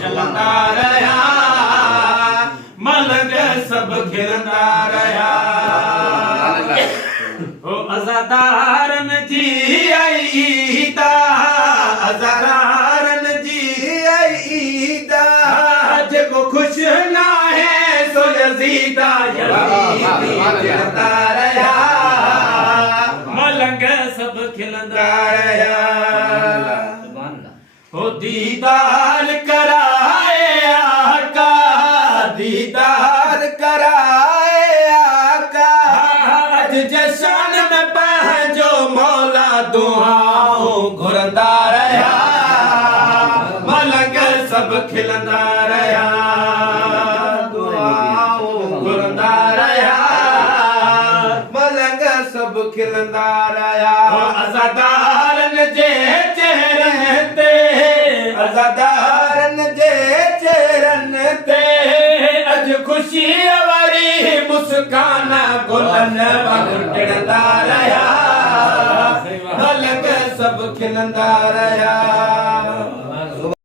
चलंदा रहा मलंग सब खिलंदा रहा ओ अज़ादारन जी ईदा अज़ादारन जी ईदा जेको खुश ना है सो यज़ीदा चलंदा रहा मलंग सब खिलंदा रहा हो दीदार कराए आका दीदार कराए आका अज जशन में पहजो मौला दुआओं घुरंदा रहा मलंग सब खिलंदा रहा दुआओं घुरंदा रहा मलंग सब खिलंदा रहा अज़ादारन जे चेहरे ते अज़ादारन जे चेहरन ते अज खुशी वारी मुस्कान गुलन टिड़ंदा रहा मलंग सब खिलंदा रहा।